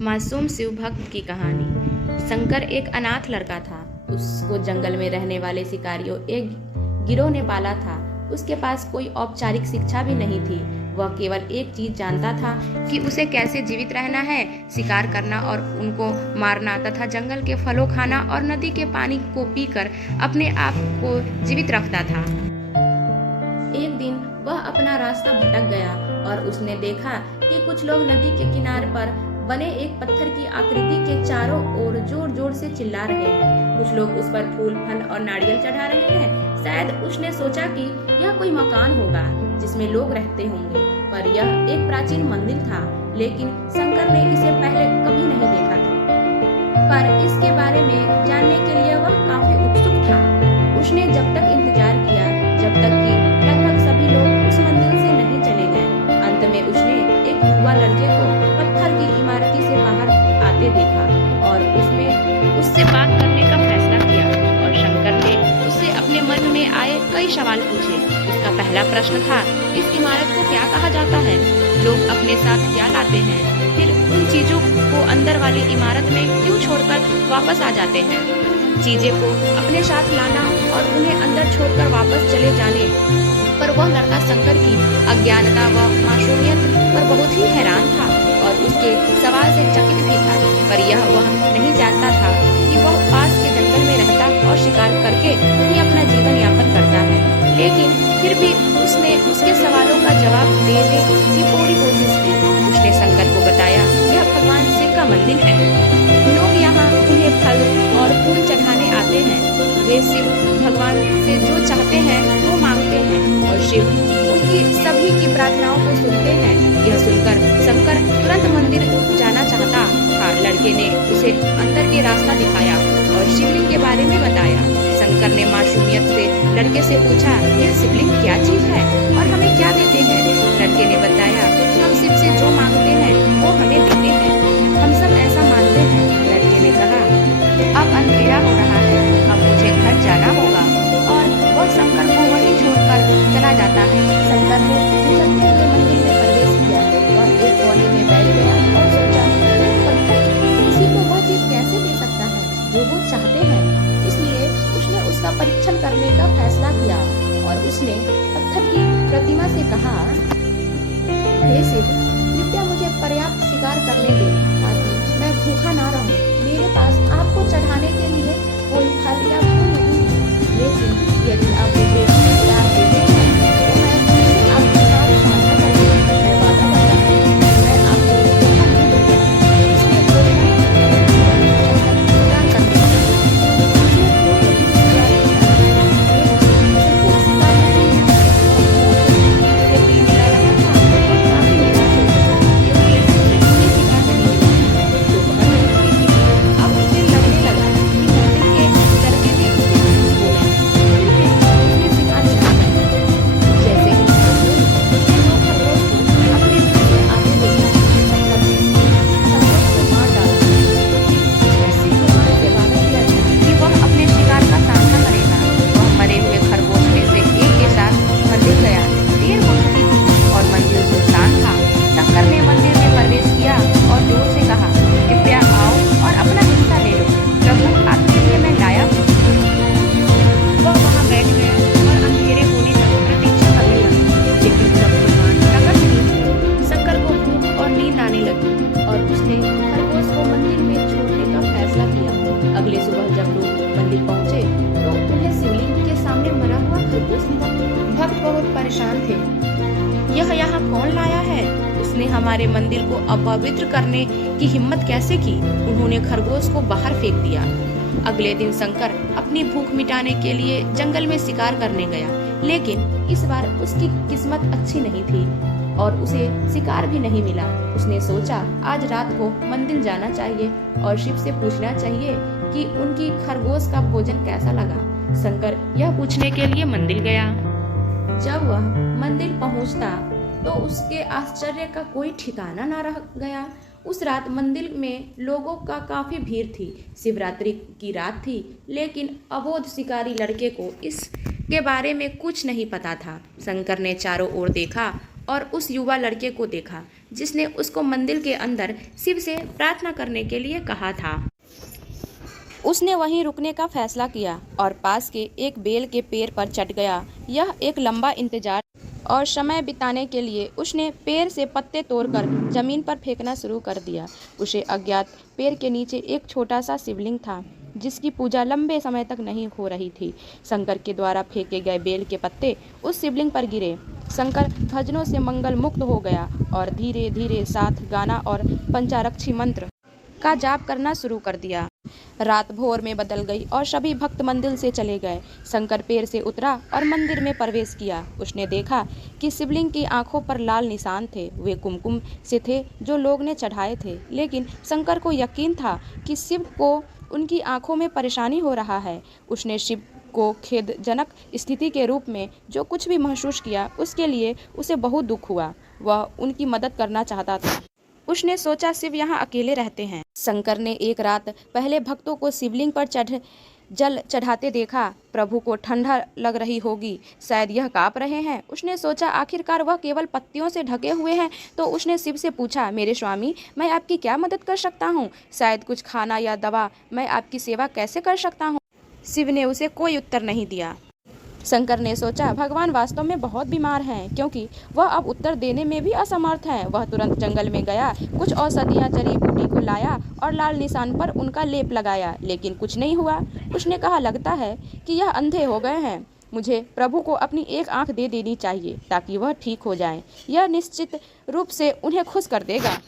मासूम शिव भक्त की कहानी। शंकर एक अनाथ लड़का था। उसको जंगल में रहने वाले शिकारियों एक गिरोह ने पाला था। उसके पास कोई औपचारिक शिक्षा भी नहीं थी। वह केवल एक चीज जानता था कि उसे कैसे जीवित रहना है, शिकार करना और उनको मारना तथा जंगल के फलों खाना और नदी के पानी को पीकर अपने आप को जीवित रखता था। एक दिन वह अपना रास्ता भटक गया और उसने देखा कि कुछ लोग नदी के किनारे पर बने एक पत्थर की आकृति के चारों ओर जोर जोर से चिल्ला रहे हैं। कुछ लोग उस पर फूल, फल और नारियल चढ़ा रहे हैं। शायद उसने सोचा कि यह कोई मकान होगा जिसमें लोग रहते होंगे, पर यह एक प्राचीन मंदिर था। लेकिन शंकर ने इसे पहले कभी नहीं देखा था, पर इसके बारे में जानने के लिए वह काफी उत्सुक था। उसने जब तक इंतजार किया जब तक कि लगभग सभी लोग उस मंदिर से नहीं चले गए। अंत में उसने एक युवा लड़के को पत्थर की इमारती से बाहर आते देखा और उससे बात करने का फैसला किया। और शंकर ने उससे अपने मन में आए कई सवाल पूछे। उसका पहला प्रश्न था, इस इमारत को क्या कहा जाता है? लोग अपने साथ क्या लाते हैं? फिर उन चीजों को अंदर वाली इमारत में क्यों छोड़कर वापस आ जाते हैं? चीजें को अपने साथ लाना और उन्हें अंदर छोड़कर वापस चले जाने पर वह लड़का शंकर की अज्ञानता व मासूमियत पर बहुत ही हैरान था और उसके सवाल से चकित भी था। पर यह वह नहीं जानता था कि वह पास के जंगल में रहता और शिकार करके ही अपना जीवन यापन करता है। लेकिन फिर भी उसने उसके सवालों का जवाब देने की पूरी कोशिश की। उसने शंकर को बताया, यह भगवान शिव का मंदिर है। लोग यहाँ उन्हें फल और फूल चढ़ाने आते हैं। वे शिव भगवान से जो चाहते हैं वो मांगते हैं और शिव उनकी सभी की प्रार्थनाओं को सुनते हैं। यह सुनकर शंकर तुरंत मंदिर जाना चाहता था। लड़के ने उसे अंदर के रास्ता दिखाया और शिवलिंग के बारे में बताया। शंकर ने मासूमियत से लड़के से पूछा, यह शिवलिंग क्या चीज है और हमें क्या देते हैं? लड़के ने बताया, हम शिव से जो मांगते हैं वो हमें देते हैं। हम सब ऐसा मानते हैं। लड़के ने कहा, अब अंधेरा हो रहा है, अब मुझे घर जाना होगा। और वो शंकर को वहीं छोड़कर चला जाता है। शंकर ने झिझकते हुए मंदिर में प्रवेश किया और एक कोने में बैठ गया और सोचा, किसी को वह चीज कैसे दे सकता है जो वो चाहते हैं। इसलिए उसने उसका परीक्षण करने का फैसला किया और उसने पत्थर की प्रतिमा से कहा, हे शिव, कृपया मुझे पर्याप्त शिकार करने दे ताकि मैं भूखा ना रहूं। मेरे पास आपको चढ़ाने के लिए कोई फल या फूल नहीं है, लेकिन यदि आप मुझे प्यार देते हैं तो मैं आपके साथ साझा करके मैं वादा करता हूँ, मैं आपको धोखा नहीं दूंगा। इसलिए अगले सुबह जब लोग मंदिर पहुंचे तो उन्हें शिवलिंग के सामने मरा हुआ खरगोश मिला। भक्त बहुत परेशान थे। यह यहाँ कौन लाया है? उसने हमारे मंदिर को अपवित्र करने की हिम्मत कैसे की? उन्होंने खरगोश को बाहर फेंक दिया। अगले दिन शंकर अपनी भूख मिटाने के लिए जंगल में शिकार करने गया, लेकिन इस बार उसकी किस्मत अच्छी नहीं थी और उसे शिकार भी नहीं मिला। उसने सोचा, आज रात को मंदिर जाना चाहिए और शिव से पूछना चाहिए कि उनकी खरगोश का भोजन कैसा लगा। शंकर यह पूछने के लिए मंदिर गया। जब वह मंदिर पहुंचता तो उसके आश्चर्य का कोई ठिकाना न रह गया। उस रात मंदिर में लोगों का काफी भीड़ थी। शिवरात्रि की रात थी, लेकिन अबोध शिकारी लड़के को इसके बारे में कुछ नहीं पता था। शंकर ने चारों ओर देखा और उस युवा लड़के को देखा जिसने उसको मंदिर के अंदर शिव से प्रार्थना करने के लिए कहा था। उसने वहीं रुकने का फैसला किया और पास के एक बेल के पेड़ पर चढ़ गया। यह एक लंबा इंतजार और समय बिताने के लिए उसने पेड़ से पत्ते तोड़कर जमीन पर फेंकना शुरू कर दिया। उसे अज्ञात पेड़ के नीचे एक छोटा सा शिवलिंग था जिसकी पूजा लंबे समय तक नहीं हो रही थी। शंकर के द्वारा फेंके गए बेल के पत्ते उस शिवलिंग पर गिरे। शंकर भजनों से मंगल मुक्त हो गया और धीरे धीरे साथ गाना और पंचाक्षरी मंत्र का जाप करना शुरू कर दिया। रात भोर में बदल गई और सभी भक्त मंदिर से चले गए। शंकर पेड़ से उतरा और मंदिर में प्रवेश किया। उसने देखा कि शिवलिंग की आंखों पर लाल निशान थे। वे कुमकुम से थे जो लोग ने चढ़ाए थे, लेकिन शंकर को यकीन था कि शिव को उनकी आंखों में परेशानी हो रहा है। उसने शिव को खेदजनक स्थिति के रूप में जो कुछ भी महसूस किया उसके लिए उसे बहुत दुख हुआ। वह उनकी मदद करना चाहता था। उसने सोचा शिव यहाँ अकेले रहते हैं। शंकर ने एक रात पहले भक्तों को शिवलिंग पर जल चढ़ाते देखा। प्रभु को ठंडा लग रही होगी, शायद यह काँप रहे हैं। उसने सोचा आखिरकार वह केवल पत्तियों से ढके हुए हैं। तो उसने शिव से पूछा, मेरे स्वामी, मैं आपकी क्या मदद कर सकता हूँ? शायद कुछ खाना या दवा। मैं आपकी सेवा कैसे कर सकता हूँ? शिव ने उसे कोई उत्तर नहीं दिया। शंकर ने सोचा भगवान वास्तव में बहुत बीमार हैं, क्योंकि वह अब उत्तर देने में भी असमर्थ हैं। वह तुरंत जंगल में गया, कुछ औषधियाँ जड़ी बूटी को लाया और लाल निशान पर उनका लेप लगाया, लेकिन कुछ नहीं हुआ। उसने कहा, लगता है कि यह अंधे हो गए हैं। मुझे प्रभु को अपनी एक आंख दे देनी चाहिए ताकि वह ठीक हो जाएं। यह निश्चित रूप से उन्हें खुश कर देगा।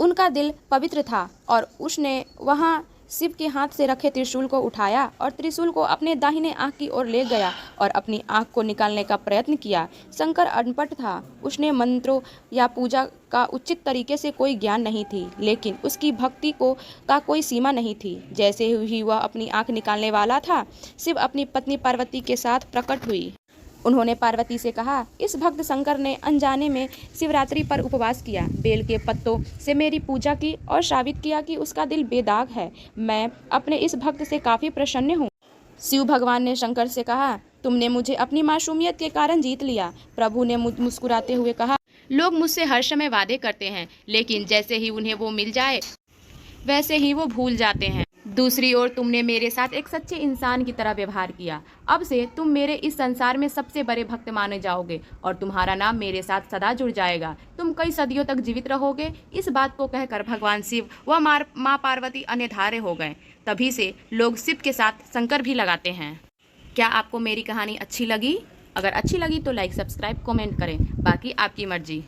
उनका दिल पवित्र था और उसने वहाँ शिव के हाथ से रखे त्रिशूल को उठाया और त्रिशूल को अपने दाहिने आंख की ओर ले गया और अपनी आंख को निकालने का प्रयत्न किया। शंकर अनपढ़ था। उसने मंत्रों या पूजा का उचित तरीके से कोई ज्ञान नहीं थी, लेकिन उसकी भक्ति का कोई सीमा नहीं थी। जैसे ही वह अपनी आंख निकालने वाला था, शिव अपनी पत्नी पार्वती के साथ प्रकट हुई। उन्होंने पार्वती से कहा, इस भक्त शंकर ने अनजाने में शिवरात्रि पर उपवास किया, बेल के पत्तों से मेरी पूजा की और साबित किया कि उसका दिल बेदाग है। मैं अपने इस भक्त से काफ़ी प्रसन्न हूँ। शिव भगवान ने शंकर से कहा, तुमने मुझे अपनी मासूमियत के कारण जीत लिया। प्रभु ने मुस्कुराते हुए कहा, लोग मुझसे हर समय वादे करते हैं, लेकिन जैसे ही उन्हें वो मिल जाए वैसे ही वो भूल जाते हैं। दूसरी ओर तुमने मेरे साथ एक सच्चे इंसान की तरह व्यवहार किया। अब से तुम मेरे इस संसार में सबसे बड़े भक्त माने जाओगे और तुम्हारा नाम मेरे साथ सदा जुड़ जाएगा। तुम कई सदियों तक जीवित रहोगे। इस बात को कहकर भगवान शिव व माँ पार्वती अनधारे हो गए। तभी से लोग शिव के साथ शंकर भी लगाते हैं। क्या आपको मेरी कहानी अच्छी लगी? अगर अच्छी लगी तो लाइक, सब्सक्राइब, कमेंट करें। बाकी आपकी मर्जी।